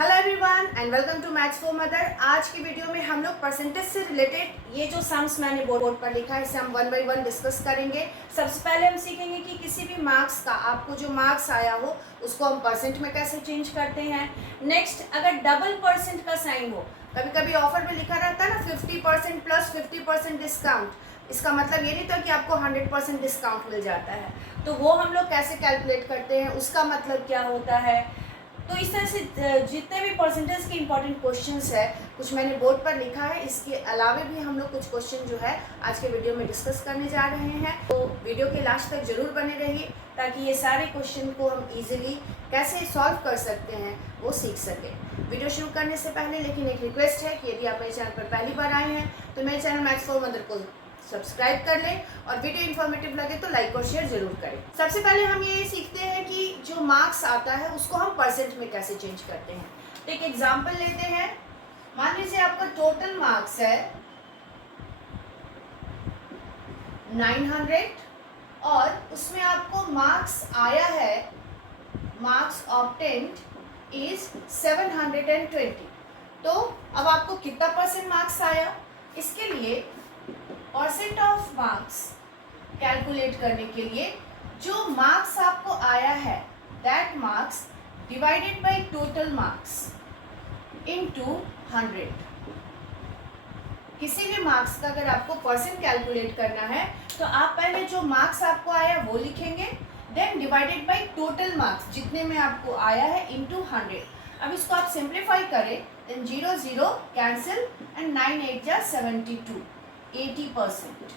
Hello everyone and welcome to maths for mother. आज की video में हम लोग परसेंटेज से रिलेटेड ये जो सम्स मैंने बोर्ड पर लिखा है इसे हम वन बाय वन डिस्कस करेंगे। सबसे पहले हम सीखेंगे कि किसी भी मार्क्स का आपको जो मार्क्स आया हो उसको हम परसेंट में कैसे चेंज करते हैं। नेक्स्ट, अगर डबल परसेंट का साइन हो, कभी कभी ऑफर में लिखा रहता है ना 50% प्लस 50% डिस्काउंट, इसका मतलब ये नहीं था कि आपको 100% डिस्काउंट मिल जाता है। तो वो हम लोग कैसे कैलकुलेट करते हैं, उसका मतलब क्या होता है। तो इस तरह से जितने भी परसेंटेज के इंपॉर्टेंट क्वेश्चंस है कुछ मैंने बोर्ड पर लिखा है। इसके अलावा भी हम लोग कुछ क्वेश्चन जो है आज के वीडियो में डिस्कस करने जा रहे हैं। तो वीडियो के लास्ट तक जरूर बने रहिए ताकि ये सारे क्वेश्चन को हम इजीली कैसे सॉल्व कर सकते हैं वो सीख सकें। वीडियो शुरू करने से पहले लेकिन एक रिक्वेस्ट है कि यदि आप मेरे चैनल पर पहली बार आए हैं तो मेरे चैनल मैथ्स फॉर मदर को सब्सक्राइब कर लें और वीडियो इन्फॉर्मेटिव लगे तो लाइक और शेयर जरूर करें। सबसे पहले हम ये सीखते हैं कि जो मार्क्स आता है उसको हम परसेंट में कैसे चेंज करते हैं। तो एक एग्जांपल लेते हैं। मान लीजिए आपका टोटल मार्क्स है 900 और उसमें आपको मार्क्स आया है, मार्क्स ऑब्टेन्ड इज 720। तो अब आपको कितना परसेंट मार्क्स आया, इसके लिए परसेंट ऑफ मार्क्स कैलकुलेट करने के लिए जो मार्क्स आपको आया है that marks divided by total marks into 100। किसी भी मार्क्स का अगर आपको परसेंट कैलकुलेट करना है तो आप पहले जो मार्क्स आपको आया वो लिखेंगे, then divided by total marks जितने में आपको आया है इनटू 100। अब इसको आप सिंप्लीफाई करें, देन 0 0 कैंसिल एंड 9 8 जा 72, 80%।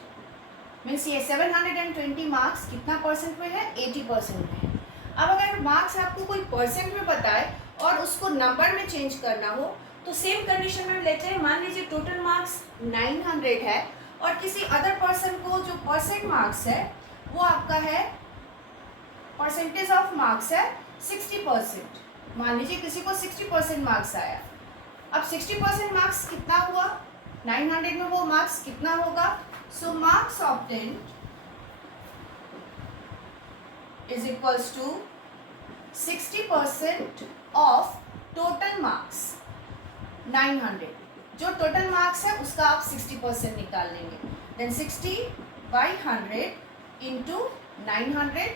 मीन्स ये 720 मार्क्स कितना परसेंट में है, 80% में है। अब अगर मार्क्स आपको कोई परसेंट में बताए और उसको नंबर में चेंज करना हो तो सेम कंडीशन में लेते हैं। मान लीजिए टोटल मार्क्स 900 है और किसी अदर पर्सन को जो परसेंट मार्क्स है वो आपका है, परसेंटेज ऑफ मार्क्स है 60%। मान लीजिए किसी को 60% मार्क्स आया। अब 60% मार्क्स कितना हुआ, 900 में वो मार्क्स कितना होगा। So marks obtained is equals to 60% of total marks 900। जो टोटल मार्क्स है उसका आप 60% निकाल लेंगे, देन 60 बाई 100 इंटू 900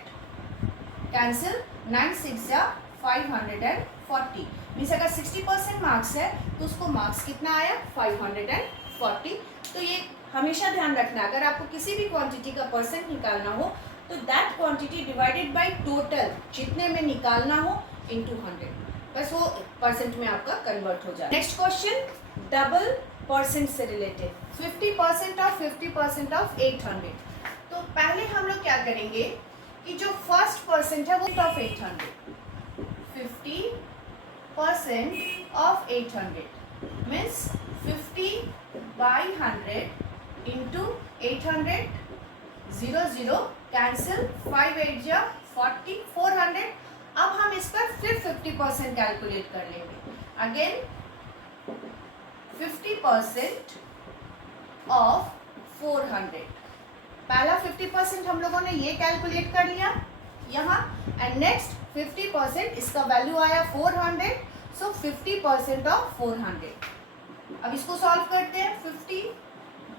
कैंसिल, 9 6 या 540। मीन्स अगर 60% मार्क्स है तो उसको मार्क्स कितना आया, 540। तो ये हमेशा ध्यान रखना, अगर आपको किसी भी क्वांटिटी का परसेंट निकालना हो तो that quantity divided by total जितने में निकालना हो इनटू 100, बस वो परसेंट में आपका कन्वर्ट हो जाए। नेक्स्ट क्वेश्चन, डबल परसेंट से रिलेटेड 50% ऑफ 50% ऑफ 800। तो पहले हम लोग क्या करेंगे कि जो फर्स्ट परसेंट है वो of 800, 50% of 800 means 50 by 100 into 800, 0 0 cancel, 5 8 जा 40, 400। अब हम इस पर फिर 50% कैलकुलेट कर लेंगे। Again 50% of 400। पहला 50% हम लोगों ने ये कैलकुलेट कर लिया यहाँ, एंड नेक्स्ट 50% इसका वैल्यू आया 400, सो 50% ऑफ 400। अब इसको सॉल्व करते हैं। 50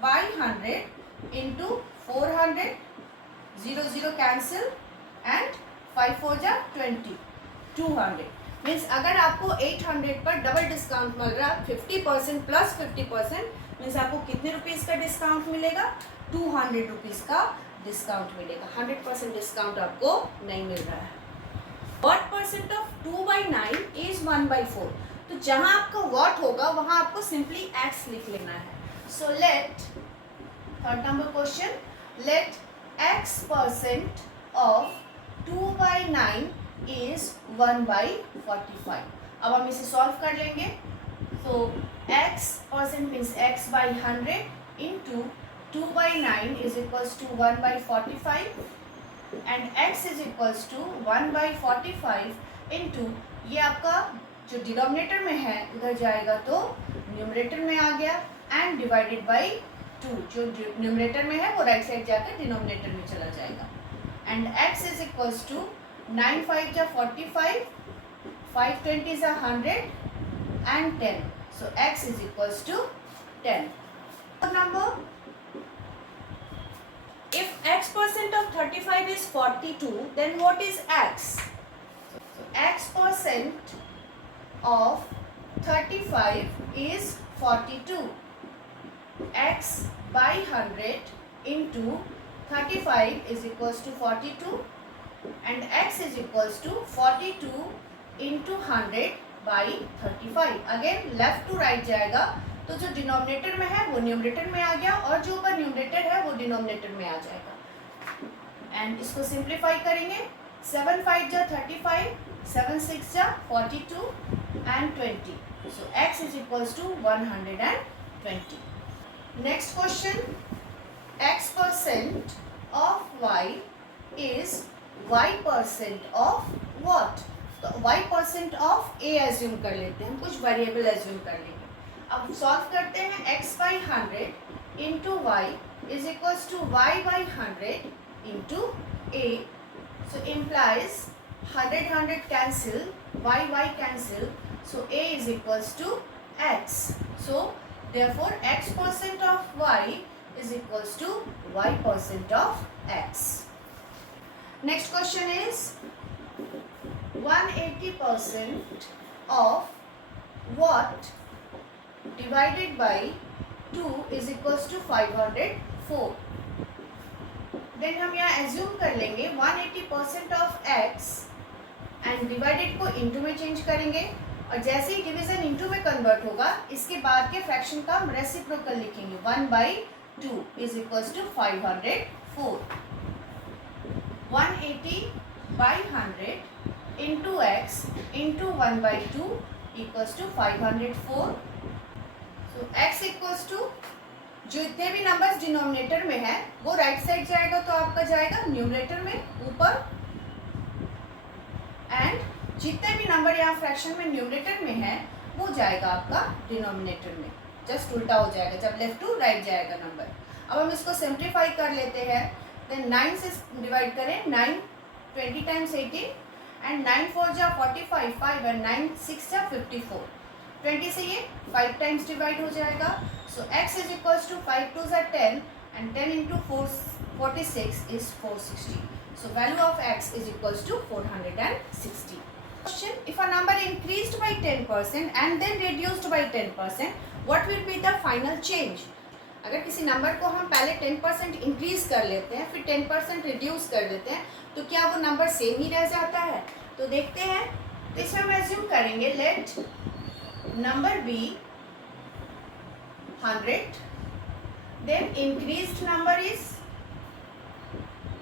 बाई 100 इंटू 400, 0 0 कैंसिल एंड 5 4 जा 20, 200। मीन्स अगर आपको 800 पर डबल डिस्काउंट मिल रहा है 50% प्लस 50%, मीन्स आपको कितने रुपीज़ का डिस्काउंट मिलेगा, 200 रुपीज़ का डिस्काउंट मिलेगा। 100% डिस्काउंट आपको नहीं मिल रहा है। What percent of 2/9 is 1/4। तो जहां आपका व्हाट होगा वहां आपको सिंपली एक्स लिख लेना है। So let, third number question, let x percent of 2/9 is 1/45। अब हम इसे सॉल्व कर लेंगे। तो x percent means x by 100 into 2/9 is equals to 1/45 and x is equals to 1/45 into ये आपका जो डिनोमिनेटर में है उधर जाएगा तो न्यूमरेटर में आ गया, एंड डिवाइडेड बाई 2, जो न्यूमरेटर में है वो राइट साइड जाकर डिनोमिनेटर में चला जाएगा, and x is equals to 9 5 जा 45, 5 20 जा 100 and 10. So x is equals to 10. Number, if x% of 35 is 42, then what is x? So x% of 35 is 42. x by 100 into 35 is equals to 42 and x is equals to 42 into 100 by 35. Again left to right जाएगा, तो जो denominator में है वो numerator में आ गया और जो ऊपर न्यूमरेटर है वो डिनोमिनेटर में आ जाएगा. एंड इसको सिंप्लीफाई करेंगे. 7 5 जा 35, 7 6 जा 42 and 20. So x is equals to 120. Next question, x% of y is y% of what? तो y% of a एज्यूम कर लेते हैं, हम कुछ वेरिएबल एज्यूम कर लेंगे. अब सॉल्व करते हैं. x by 100 into y is equals to y by 100 into a. So implies 100 cancel, y cancel. So a is equals to x. So therefore x% of y is equals to y% of x. Next question is 180% of what divided by 2 is equals to 504. Then हम यहाँ assume कर लेंगे 180% of x and divided को into में change करेंगे और जैसे ही division into में कन्वर्ट होगा इसके बाद के फ्रैक्शन का हम रेसिप्रोकल लिखेंगे. 1/2 is equals to 504. 180 by 100 into x into 1/2 equals to 504. So x equals to जो इतने भी नंबर्स डिनोमिनेटर में है वो राइट साइड जाएगा तो आपका जाएगा न्यूमरेटर में ऊपर, एंड जितने भी नंबर यहाँ फ्रैक्शन में न्यूमरेटर में है वो जाएगा आपका डिनोमिनेटर में. जस्ट उल्टा हो जाएगा जब लेफ्ट टू राइट जाएगा नंबर. अब हम इसको सिंप्लीफाई कर लेते हैं. देन 9 से डिवाइड करें. 9 20 टाइम्स 18 एंड 9 4 जा 45, 5 एंड 9 6 जा 54. 20 से ये 5 टाइम्स डिवाइड हो जाएगा. सो x इज इक्वल्स टू 5 2 जा 10 and 10 into 46 is 460. So value of x is equals to 460. Question: if a number increased by 10% and then reduced by 10%, what will be the final change? अगर किसी number को हम पहले 10% increase कर लेते हैं फिर 10% रिड्यूस कर देते हैं तो क्या वो नंबर सेम ही रह जाता है? तो देखते हैं. तो इसमें हम एज्यूम करेंगे let number be 100, then increased number is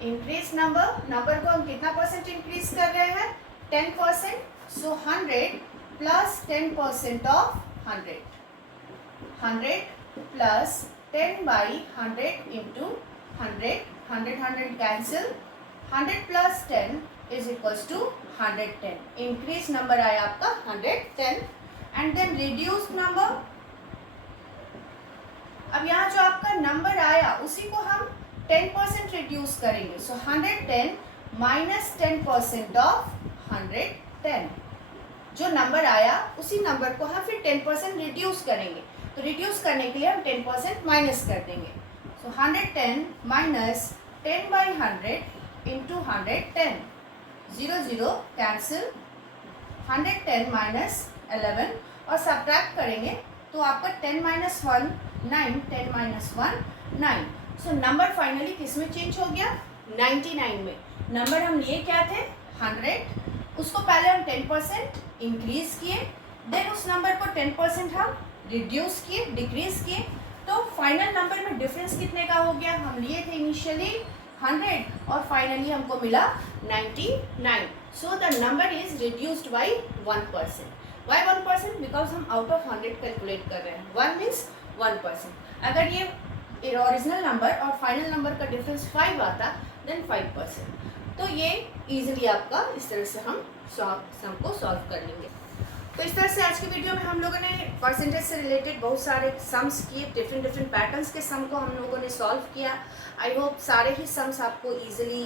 increase number को हम कितना परसेंट इंक्रीज कर रहे हैं? 10%. So 100 plus 10% of 100. 100 plus 10 by 100 into 100. 100 cancel. 100 plus 10 is equals to 110. Increase number आया आपका 110. And then reduce number. अब यहाँ जो आपका नंबर आया उसी को हम 10% रिड्यूस करेंगे. सो 110 माइनस 10% ऑफ 110. जो नंबर आया उसी नंबर को हम फिर 10% रिड्यूस करेंगे. तो रिड्यूस करने के लिए हम 10% माइनस कर देंगे. सो 110 minus 10 by 100 into 110. 0 0 cancel. 110 minus 11 और सब्ट्रैक्ट करेंगे तो आपका 10 minus 1 9. 10 minus 1 9. So number finally किस में चेंज हो गया? 99 में. नंबर हम लिए क्या थे? 100. उसको पहले हम 10% इंक्रीज किए, देन उस नंबर को 10% हम रिड्यूस किए, डिक्रीज किए. तो फाइनल नंबर में डिफरेंस कितने का हो गया? हम लिए थे इनिशियली 100 और फाइनली हमको मिला 99. So the number is reduced by 1%. Why 1%? Because हम आउट ऑफ 100 कैलकुलेट कर रहे हैं. 1 मीन्स 1%. अगर ये ओरिजिनल नंबर और फाइनल नंबर का डिफरेंस 5 आता देन 5%. तो ये इजीली आपका इस तरह से हम सम को सॉल्व कर लेंगे. तो इस तरह से आज की वीडियो में हम लोगों ने परसेंटेज से रिलेटेड बहुत सारे सम्स किए. डिफरेंट पैटर्न्स के सम को हम लोगों ने सॉल्व किया. आई होप सारे ही सम्स आपको ईजिली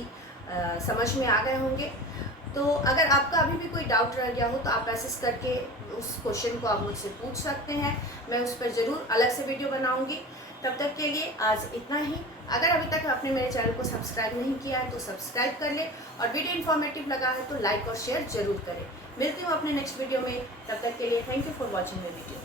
समझ में आ गए होंगे. तो अगर आपका अभी भी कोई डाउट रह गया हो तो आप मैसेज करके उस क्वेश्चन को आप मुझसे पूछ सकते हैं, मैं उस पर ज़रूर अलग से वीडियो बनाऊंगी। तब तक के लिए आज इतना ही। अगर अभी तक आपने मेरे चैनल को सब्सक्राइब नहीं किया है तो सब्सक्राइब कर ले, और वीडियो इन्फॉर्मेटिव लगा है तो लाइक और शेयर ज़रूर करें। मिलती हूँ अपने नेक्स्ट वीडियो में, तब तक के लिए thank you for watching my video.